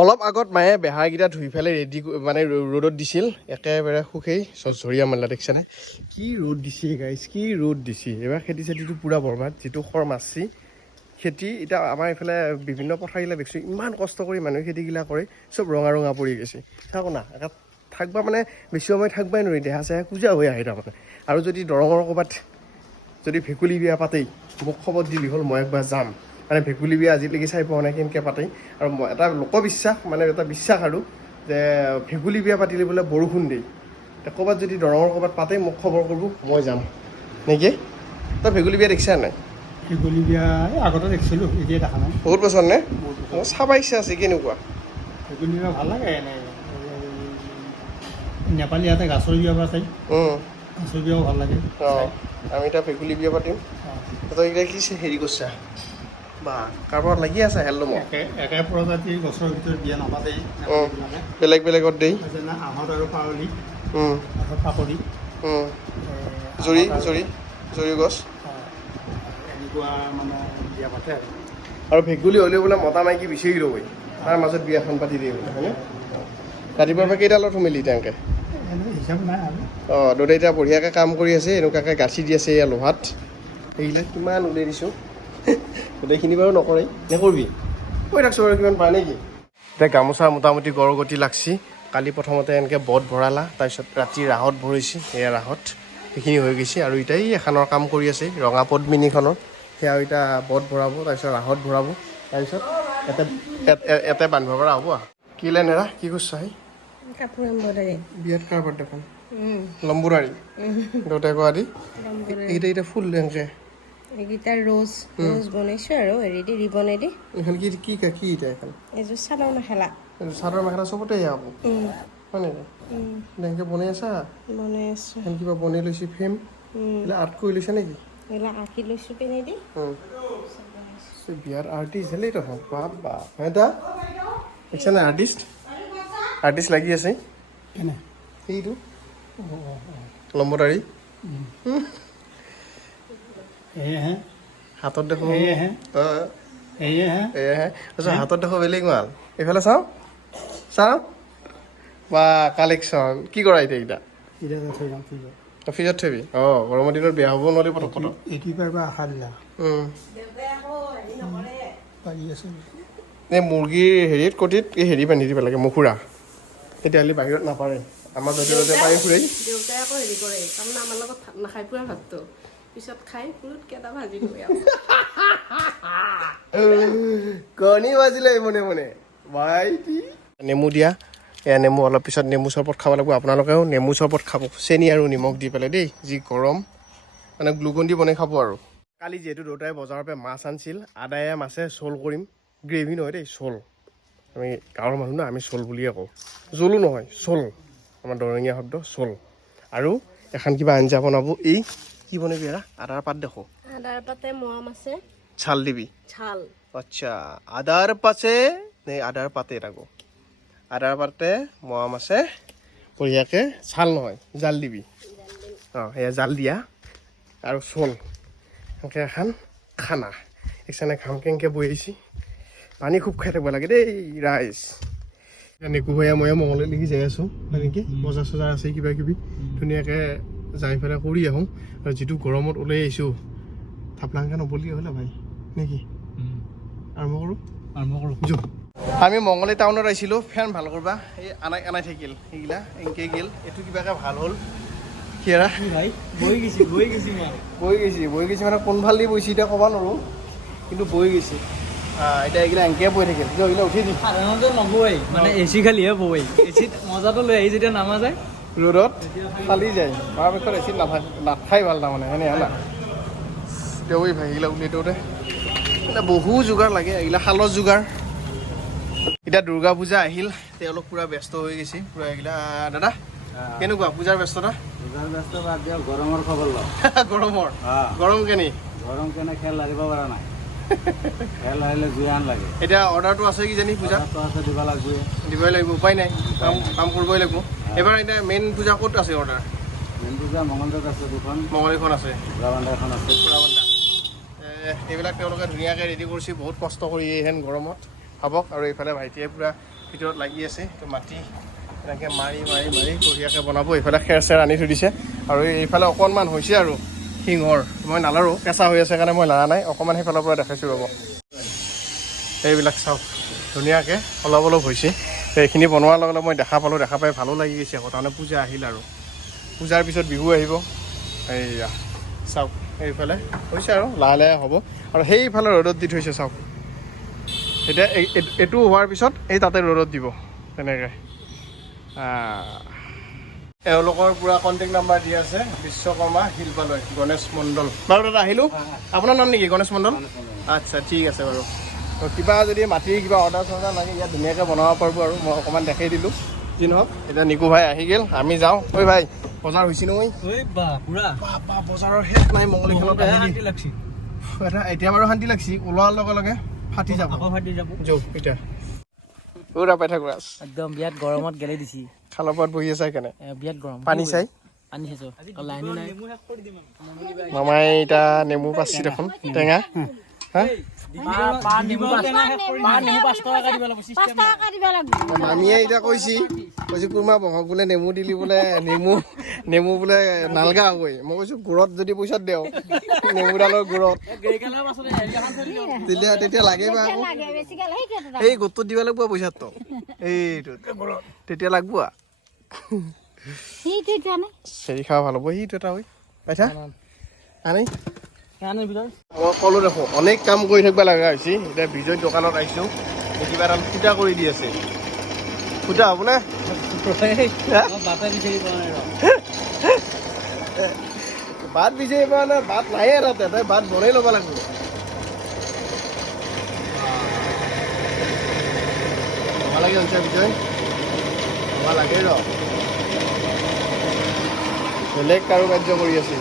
অলপ আগত মায়ে বেহাৰকেইটা ধুই পেলাই ৰেডি মানে ৰ'দত দিছিল। একেবাৰে সুখেই। চৰচৰীয়া মাৰিলা দেখিছেনে কি ৰ'দ দিছে গাইছ কি ৰ'দ দিছে? এইবাৰ খেতি চেতিটো পূৰা বৰবাদ। যিটো খৰ মাছছি খেতি এতিয়া আমাৰ এইফালে বিভিন্ন পথাৰগিলা দেখিছোঁ, ইমান কষ্ট কৰি মানুহে খেতিগিলা কৰে। চব ৰঙা ৰঙা পৰি গৈছে। চাওক না থাকবা মানে বেছি সময় থাকবাই নোৱাৰি। দেহা চেহা কুজা হৈ আহে তাৰমানে। আৰু যদি দৰঙৰ ক'ৰবাত যদি ভেকুলী বিয়া পাতেই, মোক খবৰ দিলি হ'ল, মই একবাৰ যাম। মানে ভেকুলী বিয়া আজিলৈকে চাই পোৱা নাই কেনেকৈ পাতেই আৰু এটা লোকবিশ্বাস মানে এটা বিশ্বাস আৰু যে ভেকুলী বিয়া পাতিলে বোলে বৰষুণ দেই। ক'ৰবাত যদি দৰঙৰ ক'ৰবাত পাতেই মোক খবৰ কৰিব মই যাম। নেকি তই ভেকুলী বিয়া দেখিছা নাই? শিগুলি বিয়া এই আগতে দেখিছিলোঁ এতিয়া দেখা নাই। বহুত বছৰ নে? মোৰ চাব ইচ্ছা আছে কেনেকুৱা? শিগুলি বিয়া ভালো লাগে এনে। নেপালী ইয়াতে গাছৰ বিয়া পাতে। গাছৰ বিয়াও ভালো লাগে। অঁ আমি এতিয়া ভেকুলী বিয়া পাতিম। তই এতিয়া কি হেৰি কৰিছা? বা কাৰোবাৰ লাগি আছে হেল্লমত একে একে প্ৰজাতিৰ গছৰ ভিতৰত বিয়া নাপাতেই। বেলেগ বেলেগত দেই। যেনে আহঁত আৰু পাৱলি আহঁত জুৰি জুৰি জুৰি গছ। এনেকুৱা মানে বিয়া পাতে আৰু। আৰু ভেকুলী হ'লেও বোলে মতা মাইকী বিচাৰি ল'বই তাৰ মাজত বিয়াখন পাতি দিয়ে বোলে হয়নে? ৰাতিপুৱাৰ পৰা কেইডালত মিলি তেনেকৈ এনেকুৱা হিচাপ নাই আৰু। অঁ এতিয়া বঢ়িয়াকৈ কাম কৰি আছে এনেকুৱাকৈ গাঁঠি দি আছে এয়া লোহাত। সেইবিলাক কিমান উলিয়াই দিছোঁ। গোটেইখিনি বাৰু নকৰেই। নকৰবি। কৈ থাকছোঁ বাৰু কিমান পাৰে নেকি এতিয়া গামোচা মোটামুটি গড়গতি লাগছি। কালি প্ৰথমতে এনেকৈ বট ভৰালা তাৰপিছত ৰাতি ৰাহত ভৰাইছে এয়া ৰাহত। সেইখিনি হৈ গৈছে আৰু এতিয়া এই এখনৰ কাম কৰি আছে ৰঙা পদ্মিনীখনৰ সেয়া এতিয়া বট ভৰাব তাৰপিছত ৰাহত ভৰাব তাৰপিছত এতে বান্ধিব পৰা হ'ব আৰু। কি লে নেৰা কি কৰিছা সেই কাপোৰ এম্ব্ৰইডাৰী। বিয়াত কাৰোবাৰ দেখোন লম্বুৰাৰী? দেউতাই কোৱা দি? এইকেইটা এতিয়া ফুল এনেকৈ এইকেইটা ৰ'জ ৰ'জ বনাইছোঁ আৰু হেৰি দি ৰিবনেদি এইখন কি কি কি এতিয়া এখন? এইযোৰ চাদৰ মেখেলা চাদৰ মেখেলা চবতে আকৌ হয় নেকি এনেকৈ বনাই আছা? বনাই আছোঁ। এখন কিবা বনাই লৈছে ফ্ৰেম এইবিলাক আৰ্ট কৰি লৈছা নেকি? এইবিলাক আঁকি লৈছোঁ পেনে দি। বিয়াৰ আৰ্টিষ্ট হ'লেই তখন বাপ বাপ হয়। দা? দেখিছা নাই আৰ্টিষ্ট আৰ্টিষ্ট লাগি আছে। কেনে? সেইটো লম্বদাৰী হাতত অঁ। তাৰপিছত হাতত দেখো বেলেগ মাল। এইফালে চাওঁ। চাওঁ। বা কালেকশ্যন কি কৰা এতিয়া এতিয়া অফিচত থবি? অঁ গৰমৰ দিনত বেয়া হ'ব নোৱাৰি পটক পটক এইটি পাৰিবা আশা দিলা। উম। পাৰি আছে। এই মুৰ্গীৰ হেৰিত কটিত এই হেৰি বান্ধি দিব লাগে মুখুৰা তেতিয়াহ'লে বাহিৰত নাপাৰে আমাৰ য'তে ত'তে পাৰি ফুৰে দেউতাই আকৌ হেৰি কৰে তাৰমানে আমাৰ লগত ভাত নাখায় পুৰা ভাতটো। পিছত খাই পুৰুত কেইটা ভাজি কণী বাজিলে মনে মনে ভাইটি নেমু দিয়া এয়া নেমু অলপ পিছত নেমু চৰবত খাব লাগিব আপোনালোকেও নেমু চৰবত খাব চেনি আৰু নিমখ দি পেলাই দেই যি গৰম মানে গ্লুকন দি বনাই খাব আৰু কালি যিহেতু দেউতাই বজাৰৰ পৰা মাছ আনিছিল আদায়ে মাছে চোল কৰিম গ্ৰেভি নহয় দেই চোল আমি গাঁৱৰ মানুহ না আমি চোল বুলিয়ে কওঁ জোলো নহয় চোল আমাৰ দৰঙীয়া শব্দ চোল আৰু এখন কিবা আঞ্জা বনাব এই কি বনাবি এৰা আদাৰ পাত দেখো। আদাৰ পাতে মোৱাম আছে। ছাল দিবি? ছাল। আচ্ছা আদার পাশে নে আদার পাতে রাখো আদাৰ পাতে মোৱা মাছে বঢ়িয়াকৈ ছাল নহয় জাল দিবি। অঁ সেয়া জাল দিয়া। আৰু চোল এনেকৈ এখন খানা। একচানে ঘাম কেনেকৈ বৈ আহিছে। পানী খুব খাই থাকিব লাগে দেই ৰাইজ নেকু ভৈয়া ময়ে মঙলৈ লাগি যাই আছোঁ হয় নেকি? বজাৰ চজাৰ আছে কিবা কিবি ধুনীয়াকৈ যাই পেলাই কৰি আহোঁ। আৰু যিটো গৰমত ওলাই আহিছোঁ থাপলাংকৈ নবলগীয়া হ'লে ভাই নেকি আৰম্ভ কৰোঁ? আৰম্ভ কৰোঁ। যো। আমি মংগলী টাউনত আহিছিলোঁ ফেন ভালো কৰবা। এই আনাই আনাই থাকিল সেইগিলা এনকে গেল। এইটো কিবাকে ভালো হ'ল। কিয়াৰা ভাই? বৈ গৈছি বৈ গৈছি মই। বৈ গৈছে বৈ গৈছে মানে কোনফাল দি বৈছে এতিয়া ক'ব নোৱাৰোঁ। কিন্তু বৈ গৈছে। এতিয়া এইগিলা এনকে বৈ থাকিল। এইগিলা উঠি দি সাধাৰণতে নবৈ মানে এ চি খালিহে বৈ এ চিত মজাটো লৈ আহি যেতিয়া নামা যায় ৰ'দত ফালি যায়। পৰাপক্ষত এচিড নাথাক নাখাই ভাল তাৰমানে হয়নে না তেওঁ ভাই এইগিলা দিওঁতে। মানে বহু যোগাৰ লাগে এইগিলা শালৰ যোগাৰ। এতিয়া দুৰ্গা পূজা আহিল তেওঁলোক পূৰা ব্যস্ত হৈ গৈছে। পূৰা এইগিলা দাদা কেনেকুৱা পূজাৰ ব্যস্ততা? গৰমৰ খবৰ লওক গৰমৰ? গৰম কেনি? গৰম কেনে খেল হাৰিব পৰা নাই। খেল হাৰিলে জুয়ান লাগে। এতিয়া অৰ্ডাৰটো আছে কিজানি পূজা পূজাটো আছে দিব দিবই লাগিব উপায় নাই। কাম কাম কৰিবই লাগিব। এইবাৰ এতিয়া মেইন পূজা ক'ত আছে অৰ্ডাৰ মেইন পূজা মঙলদৈত আছে দুখন। মঙলীখন আছে। বুঢ়াবান্ধা এখন আছে। ফুৰাবন্ধা এইবিলাক তেওঁলোকে ধুনীয়াকৈ ৰেডি কৰিছে বহুত কষ্ট কৰি এইহেন গৰমত। ভাবক আৰু এইফালে ভাইটিয়ে পূৰা ভিতৰত লাগি আছে তো মাটি এনেকৈ মাৰি মাৰি মাৰি বঢ়িয়াকৈ বনাব। এইফালে খেৰ চেৰ আনি থৈ দিছে। আৰু এইফালে অকণমান হৈছে আৰু সিংহৰ। মই নালাৰো কেঁচা হৈ আছে কাৰণে মই লাৰা নাই। অকণমান সেইফালৰ পৰা দেখাইছোঁ ৰ'ব। এইবিলাক চাওক ধুনীয়াকৈ অলপ অলপ হৈছে। তো এইখিনি বনোৱাৰ লগে লগে মই দেখা পালোঁ দেখা পাই ভালো লাগি গৈছে। আকৌ তাৰমানে পূজা আহিল আৰু। পূজাৰ পিছত বিহু আহিব। এইয়া চাওক এইফালে হৈছে আৰু লাহে লাহে হ'ব। আৰু সেইফালে ৰ'দত দি থৈছে চাওক। এতিয়া এই- এই- এইটো হোৱাৰ পিছত এই তাতে ৰ'দত দিব তেনেকৈ। এওঁলোকৰ পূৰা কণ্টেক্ট নাম্বাৰ দি আছে বিশ্বকৰ্মা শিল্পালয় গণেশ মণ্ডল। বাৰু দাদা আহিলোঁ। আপোনাৰ নাম নেকি গণেশ মণ্ডল। আচ্ছা ঠিক আছে বাৰু। তো কিবা যদি মাটিৰ কিবা অৰ্ডাৰ চৰ্ডাৰ লাগে ইয়াত ধুনীয়াকৈ বনাব পাৰিব আৰু। মই অকণমান দেখাই দিলোঁ। যি নহওক এতিয়া নিকু ভাই আহি গ'ল। আমি যাওঁ। ঐ ভাই বজাৰ হৈছে নহয়। বজাৰৰ শেষ নাই এটা এতিয়া বাৰু শান্তি লাগছি। ওলোৱাৰ লগে লগে ফাটি যাব। ফাটি যাব। যৌ এতিয়া। পুৰা পাইথাগোৰাছ একদম বিয়াত গৰমত গেলে দিছি। খালৰ পাত বহি আছে কেনে? এ, বিয়াত গৰম। পানী চাই? পানী খাইছো। লাইনো নাই। মামাই এতিয়া নেমু পাচি দেখোন। টেঙা। মামীয়ে এতিয়া কৈছি কৈছে কুৰমা বহাগ বোলে নেমু দিলি বোলে নেমু নেমু বোলে নালগা হ'বই। মই কৈছো গুৰত যদি পইচাত দেও নেমুডালৰ গুৰত। তেতিয়া তেতিয়া লাগে বা আকৌ। এই গোটটোত দিব লাগিব পইচাটো। এইটোত। তেতিয়া লাগব আ চেৰি খাব ভালো হ'ব সেইটো এটা হয় পাইছা? আনি? ক'লো দেখোন অনেক কাম কৰি থাকিব লগা হৈছে। এতিয়া বিজয় দোকানত আহিছোঁ। কিবা এটা ফুটা কৰি দি আছে। ফুটা হ'বনে? বাটে বিচাৰি পোৱা নাই ভাত নায়ে তাতে তই ভাত বনাই ল'ব লাগিব। লাগে হৈছে বিজয়। লাগে ৰ। বেলেগ কাৰো কাৰ্য কৰি আছে।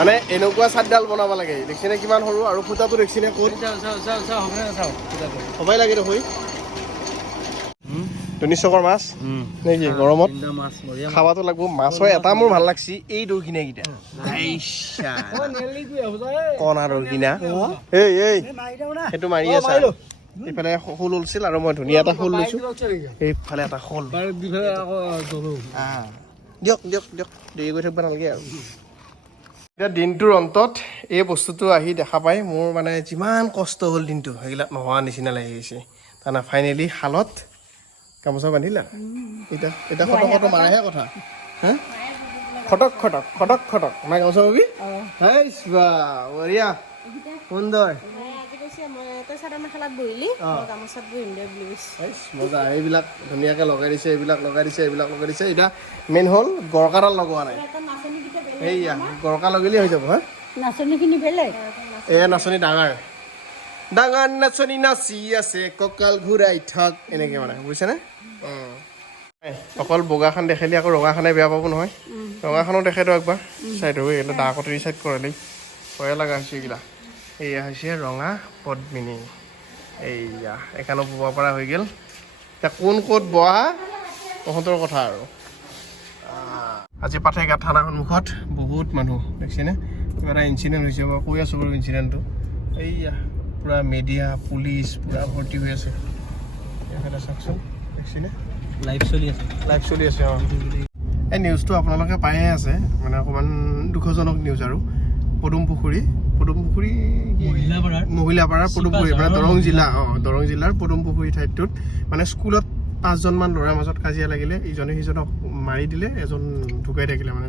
মানে এনেকুৱা চাটডাল বনাব লাগে। দেখিছেনে কিমান সৰু আৰু ফুটাটো দেখিছেনে ক'ত? সবাই লাগে দেখোন। ধনী চকৰ মাছ? নেকি গৰমত? তিনিটা মাছ লাগব। মাছৰ এটা মোৰ ভালো লাগছি এই দৌৰকিনা কেইটা। কণা দৌৰকিনা এই এই। সেইটো মাৰি আছে। এইফালে শোল ওলছিল আৰু মই ধুনীয়া এটা শোল লৈছো। এইফালে এটা শোল। দিয়ক দিয়ক দিয়ক। দেৰি কৰি থাকিব নালাগে আৰু। এতিয়া দিনটোৰ অন্তত এই বস্তুটো আহি দেখা পাই মোৰ মানে যিমান কষ্ট হ'ল দিনটো সেইবিলাক নোহোৱা নিচিনা লাগি গৈছে। তাৰমানে ফাইনেলি শালত গামোচা বান্ধিলা? এতিয়া এতিয়া খটক খটক মাৰাহে কথা। হা? খটক খটক খটক খটক মাই গামোচা পাবি হাইছ বা বঢ়িয়া। সুন্দৰ। মজা। এইবিলাক ধুনীয়াকৈ লগাই দিছে এইবিলাক লগাই দিছে এইবিলাক লগাই দিছে। এতিয়া মেইন হ'ল গৰকাডাল লগোৱা নাই। এইয়া গৰকা লগালেই হৈ যাব হা? নাচনীখিনি বেলেগ। এয়া নাচনী ডাঙৰ। ডাঙৰ নাচনী নাচি আছে কঁকাল ঘূৰাই থাক এনেকে মানে বুজিছেনে? অকল বগাখন দেখালি আকৌ ৰঙাখনে বেয়া পাব নহয়। ৰঙাখনো দেখাই দিয়ক একবাৰ চাই দিওঁ এইবিলাক দা কটাৰী চাইড কৰিলেই। ভয়ে লগা হৈছে এইগিলা। এয়া হৈছে ৰঙা পদ্মিনী। এইয়া এখানো বব পৰা হৈ গ'ল। এতিয়া কোন ক'ত বহা? তহঁতৰ কথা আৰু। আজি পাঠেঘাট থানাৰ সন্মুখত। বহুত মানুহ দেখিছেনে? কিবা এটা ইঞ্চিডেণ্ট হৈছে মই কৈ আছোঁ বাৰু ইঞ্চিডেণ্টটো এইয়া পূৰা মিডিয়া পুলিচ পূৰা ভৰ্তি হৈ আছে। এইফালে চাওকচোন দেখিছেনে? লাইভ চলি আছে। লাইভ চলি আছে অঁ। এই নিউজটো আপোনালোকে পায়ে আছে মানে অকণমান দুখজনক নিউজ আৰু। পদুম পুখুৰী পদুম পুখুৰী মহিলাপাৰাৰ। পদুম পুখুৰী মানে দৰং জিলা অঁ দৰং জিলাৰ পদুম পুখুৰী ঠাইটোত মানে স্কুলত পাঁচজনমান ল'ৰাৰ মাজত কাজিয়া লাগিলে ইজনে সিজনক মাৰি দিলে এজন ঢুকাই থাকিলে মানে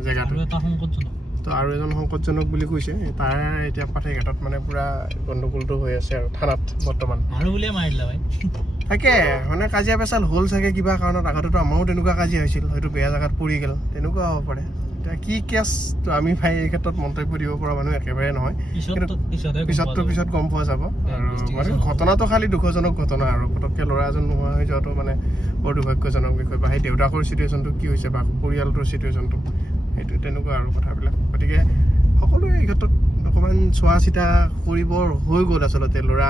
সংকটজনক। তো আৰু এজন সংকটজনক বুলি কৈছে তাৰ এতিয়া পাঠেঘাটত মানে পূৰা গণ্ডগোলটো হৈ আছে আৰু থানাত বৰ্তমান। তাকে মানে কাজিয়া পেচাল হ'ল চাগে কিবা কাৰণত আগতেতো আমাৰো তেনেকুৱা কাজিয়া হৈছিল হয়তো বেয়া জেগাত পৰি গ'ল তেনেকুৱা হ'ব পাৰে। এতিয়া কি কেছ? আমি ভাই এই ক্ষেত্ৰত মন্তব্য দিব পৰা মানুহ একেবাৰে নহয়। পিছততো পিছত গম পোৱা যাব। আৰু মানে ঘটনাটো খালি দুখজনক ঘটনা আৰু পটককৈ ল'ৰা এজন নোহোৱা হৈ যোৱাটো মানে বৰ দুৰ্ভাগ্যজনক বিষয়। বা সেই দেউতাকৰ চিটুৱেশ্যনটো কি হৈছে বা পৰিয়ালটোৰ চিটুৱেশ্যনটো সেইটো তেনেকুৱা আৰু কথাবিলাক। গতিকে সকলোৱে এই ক্ষেত্ৰত চোৱা চিতা কৰিব হৈ গ'ল আচলতে। ল'ৰা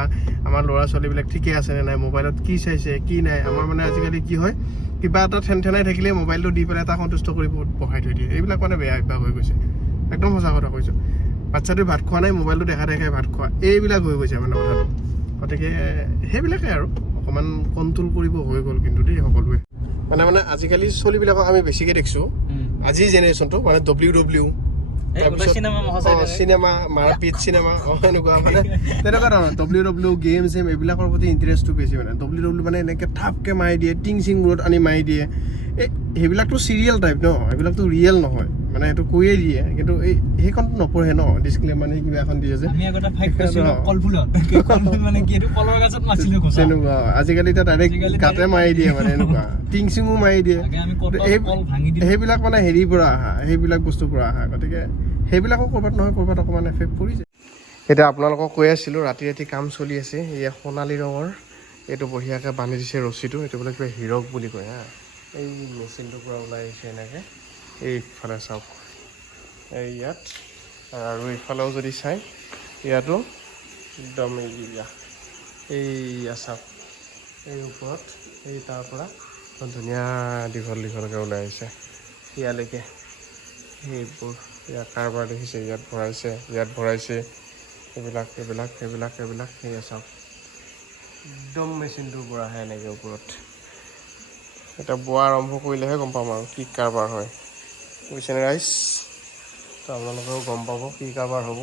আমাৰ ল'ৰা ছোৱালীবিলাক ঠিকে আছে নে নাই? মোবাইলত কি চাইছে কি নাই? আমাৰ মানে আজিকালি কি হয় কিবা এটা ঠেন ঠেনাই থাকিলে মোবাইলটো দি পেলাই এটা সন্তুষ্ট কৰিব বহাই থৈ দিয়ে। এইবিলাক মানে বেয়া অভ্যাস হৈ গৈছে। একদম সঁচা কথা কৈছোঁ। বাচ্ছাটোৱে ভাত খোৱা নাই মোবাইলটো দেখা দেখাই ভাত খোৱা। এইবিলাক হৈ গৈছে মানে কথাটো। গতিকে সেইবিলাকে আৰু। অকণমান কণ্ট্ৰল কৰিব হৈ গ'ল কিন্তু দেই সকলোৱে। মানে মানে আজিকালি চলিবিলাকক আমি বেছিকৈ দেখিছোঁ। আজিৰ জেনেৰেশ্যনটো মানে ডব্লিউ ডব্লিউ চিনেমা সঁচাই থাকে। চিনেমা মাৰপিট চিনেমা অঁ এনেকুৱা মানে তেনেকুৱা ধৰণৰ ডব্লিউ ডব্লিউ গেম চেম এইবিলাকৰ প্ৰতি ইণ্টাৰেষ্টটো বেছি মানে ডব্লিউ ডব্লিউ মানে এনেকৈ থাপকৈ মাৰি দিয়ে টিং চিং মূৰত আনি মাৰি দিয়ে এই সেইবিলাকতো চিৰিয়েল টাইপ ন এইবিলাকতো ৰিয়েল নহয় মানে সেইটো কৈয়ে দিয়ে কিন্তু এই সেইখনতো নপঢ়ে ন? ডিছক্লেম মানে কিবা এখন দিয়ে যে। তেনেকুৱা আজিকালি এতিয়া ডাইৰেক্ট গাতে মাৰি দিয়ে মানে এনেকুৱা। টিং চিঙো মাৰি দিয়ে। সেইবিলাক মানে হেৰিৰ পৰা অহা সেইবিলাক বস্তুৰ পৰা অহা গতিকে সেইবিলাকো ক'ৰবাত নহয় ক'ৰবাত অকণমান এফেক্ট পৰিছে এতিয়া আপোনালোকক কৈ আছিলোঁ ৰাতি ৰাতি কাম চলি আছে। এয়া সোণালী ৰঙৰ এইটো বঢ়িয়াকৈ বান্ধি দিছে ৰছীটো। এইটো বোলে কিবা হিৰক বুলি কয় হা। এই মেচিনটোৰ পৰা ওলাই আহিছে এনেকৈ। এইফালে চাওক। এই ইয়াত, আৰু এইফালেও যদি চাই, ইয়াতো একদম এইয়া এইয়া চাওক, এই ওপৰত, এই তাৰ পৰা ধুনীয়া দীঘল দীঘলকৈ ওলাই আহিছে। ইয়ালৈকে, সেইবোৰ, ইয়াত কাৰবাৰ দেখিছে, ইয়াত ভৰাইছে ইয়াত ভৰাইছে। এইবিলাক এইবিলাক এইবিলাক এইবিলাক সেয়া চাওক। একদম মেচিনটোৰ পৰা এনেকৈ ওপৰত। এতিয়া বোৱা আৰম্ভ কৰিলেহে গম পাম আৰু কি কাৰবাৰ হয়। বুজিছেনে ৰাইজ তো আপোনালোকেও গম পাব কি কাৰবাৰ হ'ব।